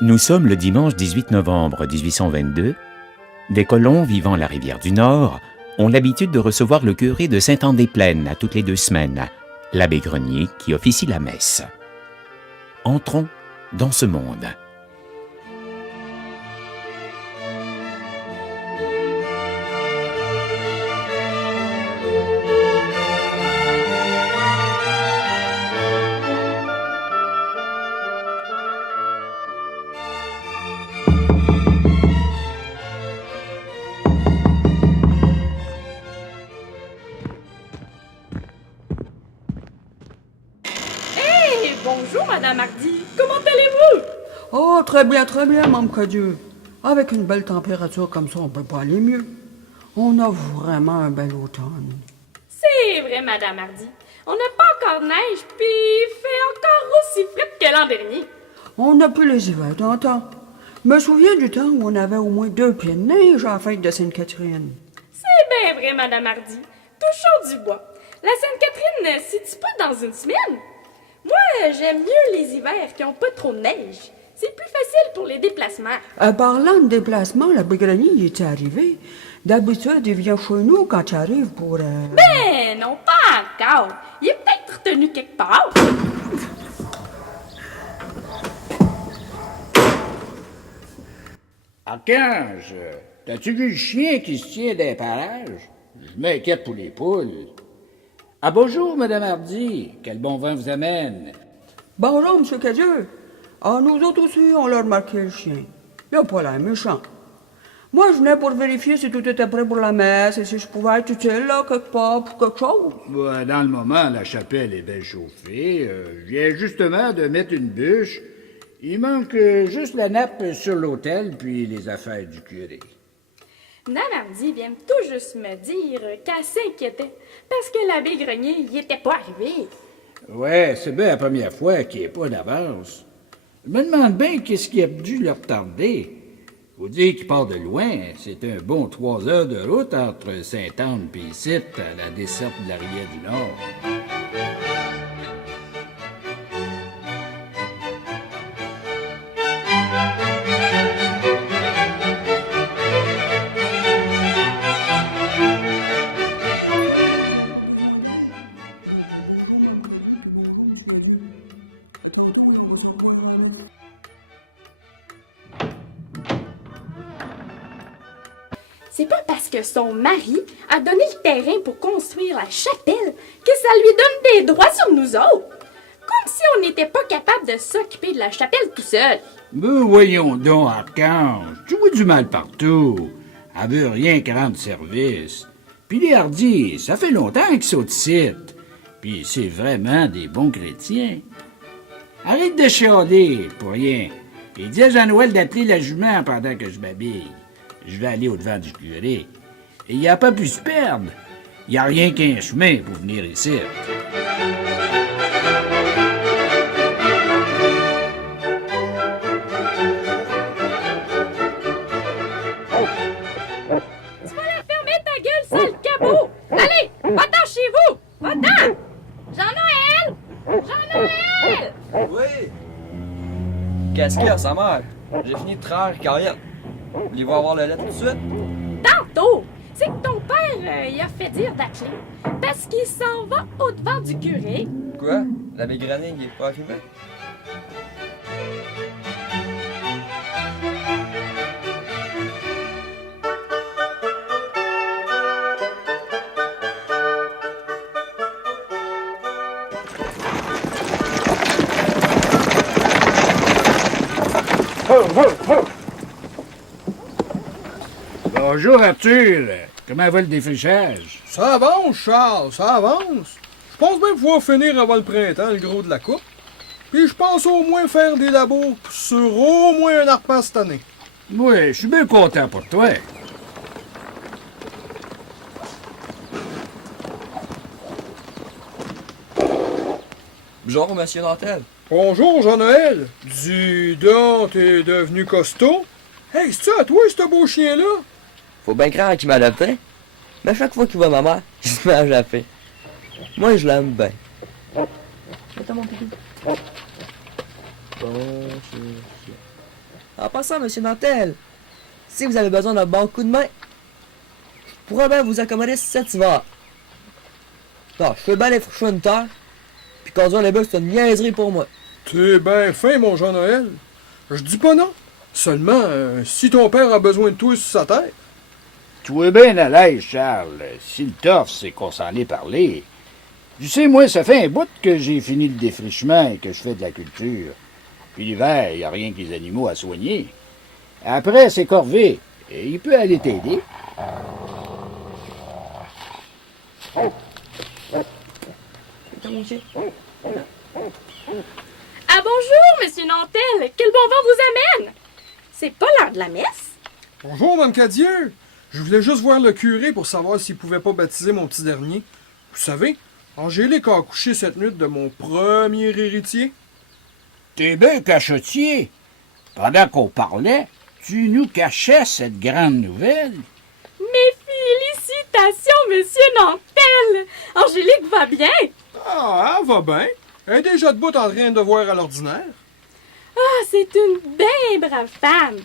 Nous sommes le dimanche 18 novembre 1822. Des colons vivant la rivière du Nord ont l'habitude de recevoir le curé de Saint-Anne-des-Plaines à toutes les 2 semaines, l'abbé Grenier qui officie la messe. Entrons dans ce monde. Bonjour, Madame Hardy. Comment allez-vous? Oh, très bien, Mme Cadieux. Avec une belle température comme ça, on peut pas aller mieux. On a vraiment un bel automne. C'est vrai, Madame Hardy. On n'a pas encore de neige, puis il fait encore aussi frais que l'an dernier. On n'a plus les hivers d'antan. Je me souviens du temps où on avait au moins 2 pieds de neige à la fête de Sainte-Catherine. C'est bien vrai, Madame Hardy. Touchons du bois. La Sainte-Catherine ne situe pas dans une semaine. Moi, j'aime mieux les hivers qui n'ont pas trop de neige. C'est plus facile pour les déplacements. Parlant de déplacement, la Grenier, il était arrivé. D'habitude, il vient chez nous quand il arrive pour... Ben non, pas encore. Il est peut-être retenu quelque part. Archange, t'as-tu vu le chien qui se tient dans les parages? Je m'inquiète pour les poules. Ah bonjour, Madame Hardy. Quel bon vent vous amène? Bonjour, M. Cadieux. Ah, nous autres aussi, on l'a remarqué, le chien. Il n'a pas l'air méchant. Moi, je venais pour vérifier si tout était prêt pour la messe et si je pouvais être utile, là, quelque part, pour quelque chose. Ouais, dans le moment, la chapelle est bien chauffée. Je viens justement de mettre une bûche. Il manque juste la nappe sur l'autel, puis les affaires du curé. Madame Hardy vient tout juste me dire qu'elle s'inquiétait parce que l'abbé Grenier n'y était pas arrivé. Ouais, c'est bien la première fois qu'il n'est pas d'avance. Je me demande bien qu'est-ce qui a dû le retarder. Faut dire qu'il part de loin. C'est un bon 3 heures de route entre Sainte-Anne et ici, à la desserte de la rivière du Nord. C'est pas parce que son mari a donné le terrain pour construire la chapelle que ça lui donne des droits sur nous autres. Comme si on n'était pas capable de s'occuper de la chapelle tout seul. Mais voyons donc, Archange, tu vois du mal partout. Elle veut rien que rendre service. Puis les Hardis, ça fait longtemps qu'ils sont ici. Puis c'est vraiment des bons chrétiens. Arrête de chialer pour rien. Et dis à Jean-Noël d'appeler la jument pendant que je m'habille. Je vais aller au-devant du curé. Et il n'y a pas pu se perdre. Il n'y a rien qu'un chemin pour venir ici. Tu vas la fermer ta gueule, sale cabot! Allez, va-t'en chez vous! Va-t'en! Jean-Noël! Jean-Noël! Oui! Qu'est-ce qu'il y a, sa mère? J'ai fini de travailler carrière. Voulez-vous avoir le lait tout de suite? Tantôt! C'est que ton père, il a fait dire d'appeler. Parce qu'il s'en va au-devant du curé. Quoi? L'abbé Grenier, il est pas arrivé? Bonjour, Arthur. Comment va le défrichage? Ça avance, Charles, ça avance. Je pense bien pouvoir finir avant le printemps, le gros de la coupe. Puis je pense au moins faire des labos sur au moins un arpent cette année. Oui, je suis bien content pour toi. Bonjour, monsieur Nantel. Bonjour, Jean-Noël. Dis donc, t'es devenu costaud? Hey, c'est ça, toi, ce beau chien-là? Faut bien croire qu'il m'adoptait. Mais à chaque fois qu'il voit ma mère, il se met à japper. Moi, je l'aime bien. Attends, mon pipi. Bon, En passant, monsieur Nantel, si vous avez besoin d'un bon coup de main, je pourrais bien vous accommoder cet hiver. Non, je fais bien les fouchons de terre, puis conduire les bœufs, c'est une niaiserie pour moi. T'es bien fin, mon Jean-Noël. Je dis pas non. Seulement, si ton père a besoin de toi sur sa terre. Tu es bien à l'aise, Charles. Si le toffe, c'est qu'on s'en est parlé. Tu sais, moi, ça fait un bout que j'ai fini le défrichement et que je fais de la culture. Puis l'hiver, il n'y a rien que les animaux à soigner. Après, c'est corvé. Et il peut aller t'aider. Ah bonjour, monsieur Nantel. Quel bon vent vous amène? C'est pas l'heure de la messe? Bonjour, Mme Cadieux. Je voulais juste voir le curé pour savoir s'il pouvait pas baptiser mon petit dernier. Vous savez, Angélique a accouché cette nuit de mon premier héritier. T'es bien cachotier. Pendant qu'on parlait, tu nous cachais cette grande nouvelle. Mes félicitations, monsieur Nantel. Angélique va bien. Ah, elle va bien. Elle est déjà debout en train de voir à l'ordinaire. Ah, c'est une bien brave femme.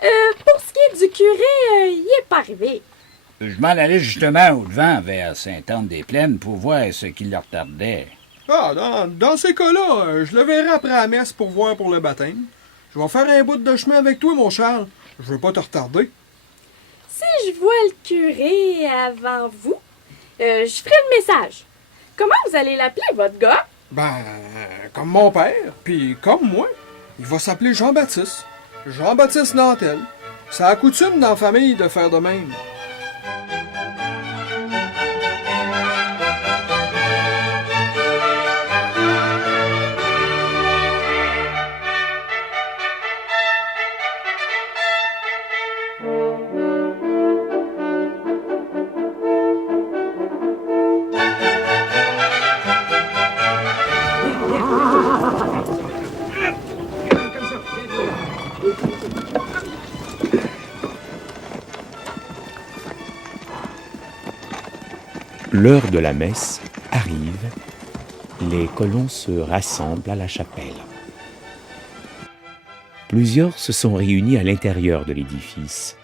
Pour ce qui est du curé, il est pas arrivé. Je m'en allais justement au-devant vers Sainte-Anne-des-Plaines pour voir ce qui leur tardait. Ah, dans ces cas-là, je le verrai après la messe pour voir pour le baptême. Je vais faire un bout de chemin avec toi, mon Charles. Je veux pas te retarder. Si je vois le curé avant vous, je ferai le message. Comment vous allez l'appeler, votre gars? Ben, comme mon père, puis comme moi. Il va s'appeler Jean-Baptiste. Jean-Baptiste Nantel. C'est la coutume dans la famille de faire de même. L'heure de la messe arrive, les colons se rassemblent à la chapelle. Plusieurs se sont réunis à l'intérieur de l'édifice,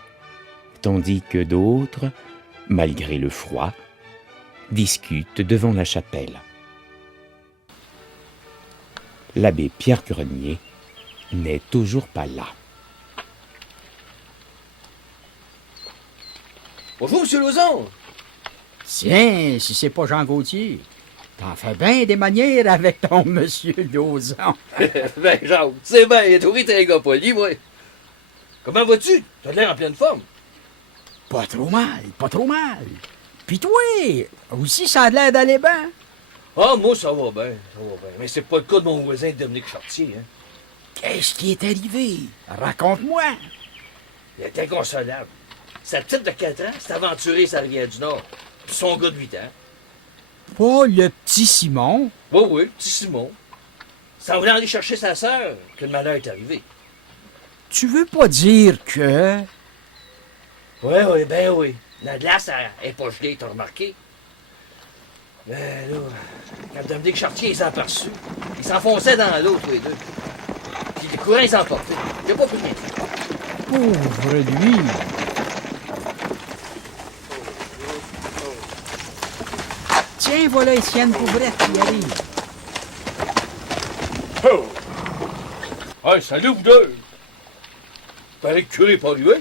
tandis que d'autres, malgré le froid, discutent devant la chapelle. L'abbé Pierre Grenier n'est toujours pas là. Bonjour, M. Lauzon. Tiens, si c'est pas Jean Gauthier, t'en fais bien des manières avec ton monsieur Lauzon. Ben, Jean, c'est bien, toi, t'es un gars poli, moi. Comment vas-tu? T'as l'air en pleine forme. Pas trop mal, pas trop mal. Puis toi, aussi, ça a l'air d'aller bien. Ah, moi, ça va bien, ça va bien. Mais c'est pas le cas de mon voisin Dominique Chartier, hein. Qu'est-ce qui est arrivé? Raconte-moi. Il est inconsolable. Sa petite de 4 ans s'est aventurée sur la rivière du Nord. Puis son gars de 8 ans. Pas le petit Simon. Oui, oui, petit Simon. Ça voulait aller chercher sa sœur que le malheur est arrivé. Tu veux pas dire que... Oui, oui, ben oui. La glace, elle est pas gelée, t'as remarqué? Ben là, quand Dominique Chartier les a aperçus, ils s'enfonçaient dans l'eau, tous les deux. Puis le courant, ils emportaient. Il a pas pu rien faire. Pauvre lui. Tiens, voilà Étienne Pauvrette qui arrive. Oh! Hey, salut, vous deux! Paraît que le curé est pas arrivé?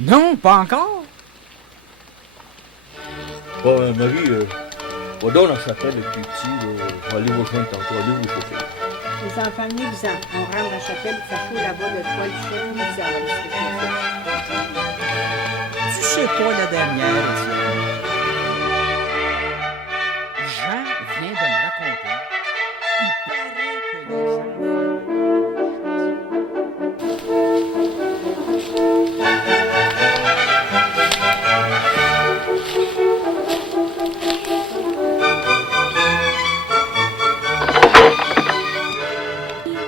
Non, pas encore. Bon, Marie, va donc dans la chapelle avec les petits, là. Je vais aller vous rejoindre tantôt, allez vous chauffer. Les enfants, venez-vous-en. On rentre dans la chapelle, il fait chaud là-bas, le toit, le chef, venez-vous-en, on va aller se réchauffer. Tu sais pas la dernière, Étienne. Jean vient de me raconter. Il paraît que les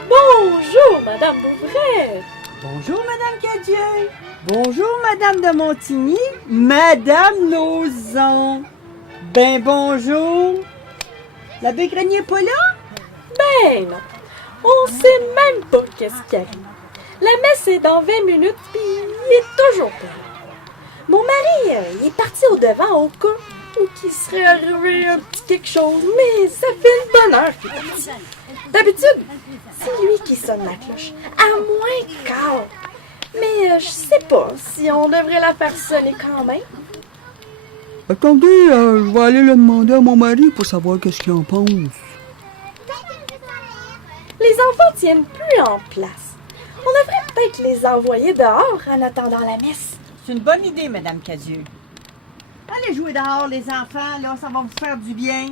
Bonjour, Madame Bouvret. Bonjour, Madame Cadieux. Bonjour, Madame de Montigny. Madame Lauzon. Ben, bonjour. L'abbé Grenier est pas là? Ben non, on sait même pas qu'est-ce qui arrive. La messe est dans 20 minutes, puis il est toujours plein. Mon mari, il est parti au devant au cas où qu'il serait arrivé un petit quelque chose, mais ça fait une bonne heure qu'il est parti. D'habitude, c'est lui qui sonne la cloche, à moins quart. Mais je sais pas si on devrait la faire sonner quand même. Attendez, je vais aller le demander à mon mari pour savoir qu'est-ce qu'il en pense. Les enfants tiennent plus en place. On devrait peut-être les envoyer dehors en attendant la messe. C'est une bonne idée, Madame Cadieux. Allez jouer dehors, les enfants, là, ça va vous faire du bien.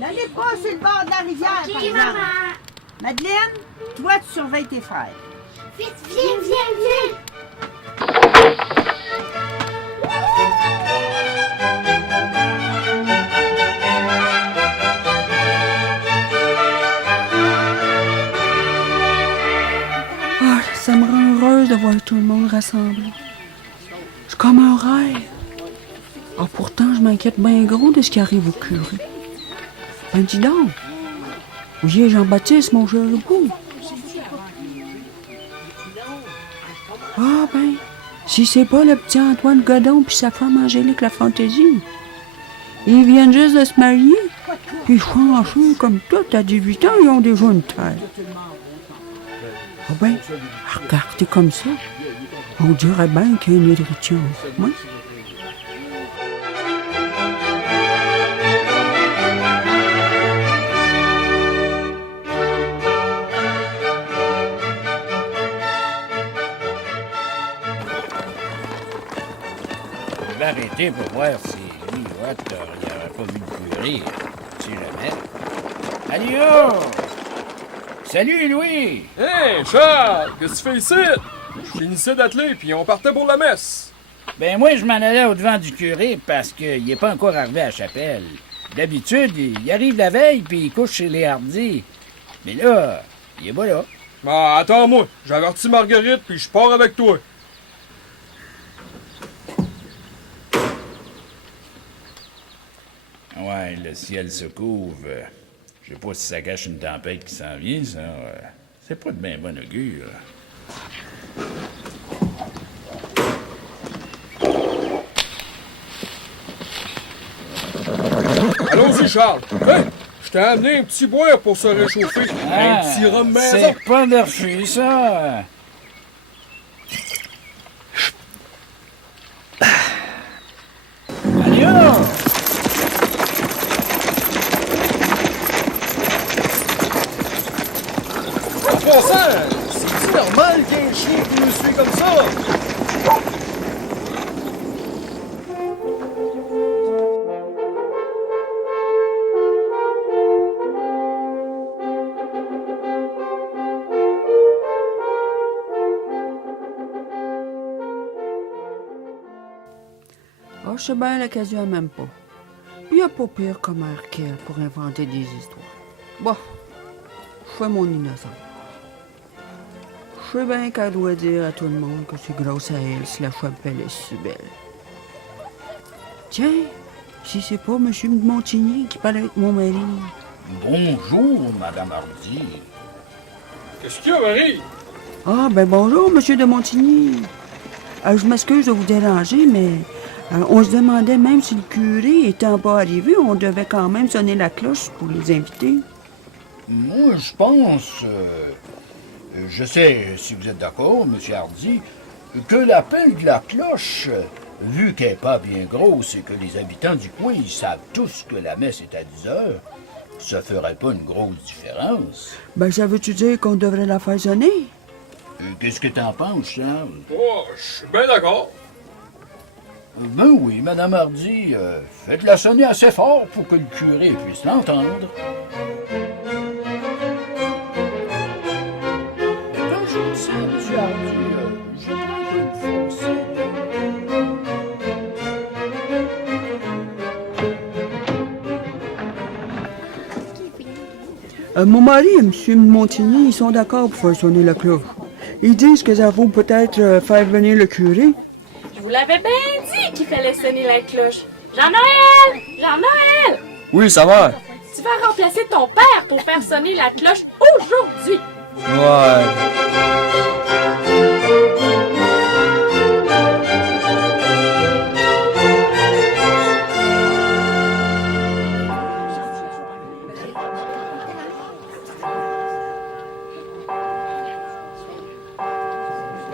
N'allez pas sur le bord de la rivière, par exemple. Madeleine, toi, tu surveilles tes frères. Vite, viens! Ah, ça me rend heureuse de voir tout le monde rassemblé. C'est comme un rêve. Ah, pourtant, je m'inquiète bien gros de ce qui arrive au curé. Ben, dis donc, où y est Jean-Baptiste, mon cher époux? Ah, ben, si c'est pas le petit Antoine Godon puis sa femme Angélique La Fantaisie. Ils viennent juste de se marier. Puis franchement, comme tout, à 18 ans, ils ont déjà une tête. Ah ben, regardez comme ça. On dirait bien qu'il y a une héritière. Oui. Je vais arrêter pour voir si lui, il n'aurait pas vu le curé. Si jamais. Allô! Salut, Louis! Hey, Charles, qu'est-ce que tu fais ici? Je finissais d'atteler, puis on partait pour la messe. Ben moi, je m'en allais au-devant du curé parce qu'il n'est pas encore arrivé à la chapelle. D'habitude, il arrive la veille, puis il couche chez les hardis. Mais là, il est pas là. Ah, attends-moi, j'avertis Marguerite, puis je pars avec toi. Ouais, le ciel se couvre. Je sais pas si ça cache une tempête qui s'en vient, ça. C'est pas de bien bon augure. Allons-y, Charles. Hey, je t'ai amené un petit boire pour se réchauffer. Un petit rhum maison. C'est pas de refus, ça. Allô? En passant, c'est normal qu'il y ait un chien qui nous suit comme ça. Ah, je sais bien l'occasion même pas. Il n'y a pas pire comme qu'elle pour inventer des histoires. Bon, je fais mon innocent. Je sais bien qu'elle doit dire à tout le monde que c'est grâce à elle si la chapelle est si belle. Tiens, si c'est pas M. de Montigny qui parle avec mon mari. Bonjour, Madame Hardy. Qu'est-ce qu'il y a, Marie? Ah, ben bonjour, M. de Montigny. Je m'excuse de vous déranger, mais on se demandait même si le curé étant pas arrivé, on devait quand même sonner la cloche pour les inviter. Moi, je pense... je sais si vous êtes d'accord, M. Hardy, que l'appel de la cloche, vu qu'elle n'est pas bien grosse et que les habitants du coin ils savent tous que la messe est à 10 heures, ça ferait pas une grosse différence. Ben, ça veut-tu dire qu'on devrait la faire sonner? Qu'est-ce que t'en penses, Charles? Oh, je suis bien d'accord. Ben oui, Madame Hardy, faites-la sonner assez fort pour que le curé puisse l'entendre. Quand je dis ça, M. Hardy, je prends une force. Mon mari et M. de Montigny, ils sont d'accord pour faire sonner la cloche. Ils disent que ça vaut peut-être faire venir le curé. Je vous l'avais bien dit qu'il fallait sonner la cloche. Jean-Noël! Jean-Noël! Oui, ça va. Tu vas remplacer ton père pour faire sonner la cloche aujourd'hui. Ouais.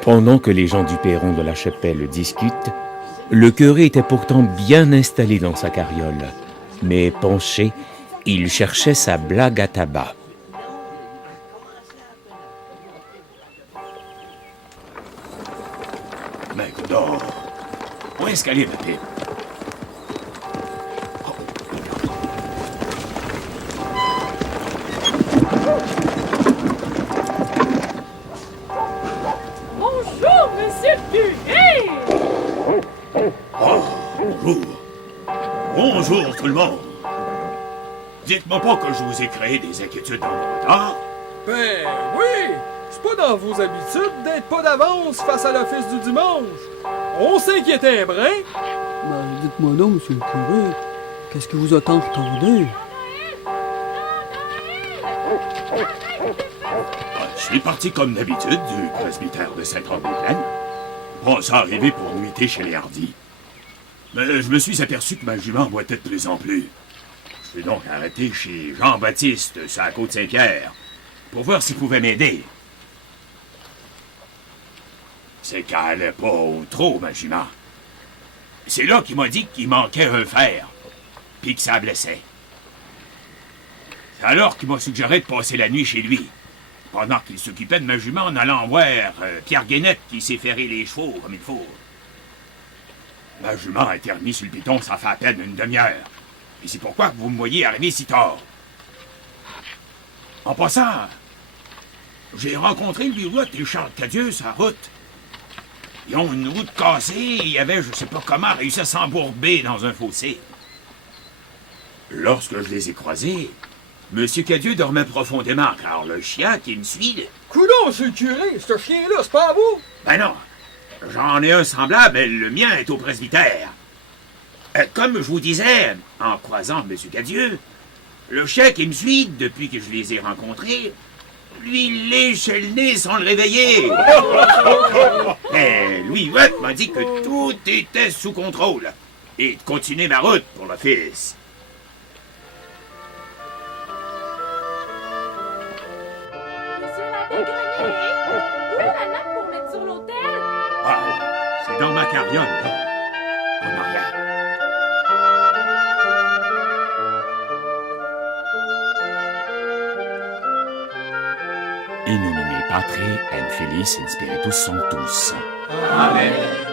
Pendant que les gens du perron de la chapelle discutent, le curé était pourtant bien installé dans sa carriole. Mais penché, il cherchait sa blague à tabac. Mais coudonc, où est-ce qu'elle est, ma pipe? Bonjour, monsieur le curé! Oh, bonjour. Bonjour, tout le monde. Dites-moi pas que je vous ai créé des inquiétudes dans mon retard. Ben oui! C'est pas dans vos habitudes d'être pas d'avance face à l'office du dimanche. On s'inquiétait un brin. Ben, dites-moi donc, monsieur le curé, qu'est-ce que vous a tant retardé? Je suis parti comme d'habitude du presbytère de Saint-André-Plaine. Pensais arriver pour nuiter chez les Hardis. Mais je me suis aperçu que ma jument boitait de plus en plus. Je suis donc arrêté chez Jean-Baptiste, sur la Côte-Saint-Pierre, pour voir s'il pouvait m'aider. C'est qu'elle allait pas au trop, ma jument. C'est là qu'il m'a dit qu'il manquait un fer, puis que ça blessait. C'est alors qu'il m'a suggéré de passer la nuit chez lui, pendant qu'il s'occupait de ma jument en allant voir Pierre Guénette qui s'est ferré les chevaux comme il faut. Ma jument a été remise sur le piton, ça fait à peine une demi-heure. Et c'est pourquoi vous me voyez arriver si tard. En passant, j'ai rencontré Louis Route et Charles Cadieux sur la route. Ils ont une route cassée et il y avait, je sais pas comment, réussi à s'embourber dans un fossé. Lorsque je les ai croisés, M. Cadieux dormait profondément, car le chien qui me suit... Coudon, monsieur le curé, ce chien-là, c'est pas à vous? Ben non, j'en ai un semblable, mais le mien est au presbytère. Comme je vous disais, en croisant M. Cadieux, le chien qui me suit, depuis que je les ai rencontrés, lui lèche le nez sans le réveiller. Mais Louis Huot m'a dit que tout était sous contrôle et de continuer ma route pour l'office. Monsieur l'abbé Grenier, où est la nappe pour mettre sur l'autel? Ah, c'est dans ma carriole, là, en arrière. In nomine Patri et Filii et Spiritus Sanctus. Amen.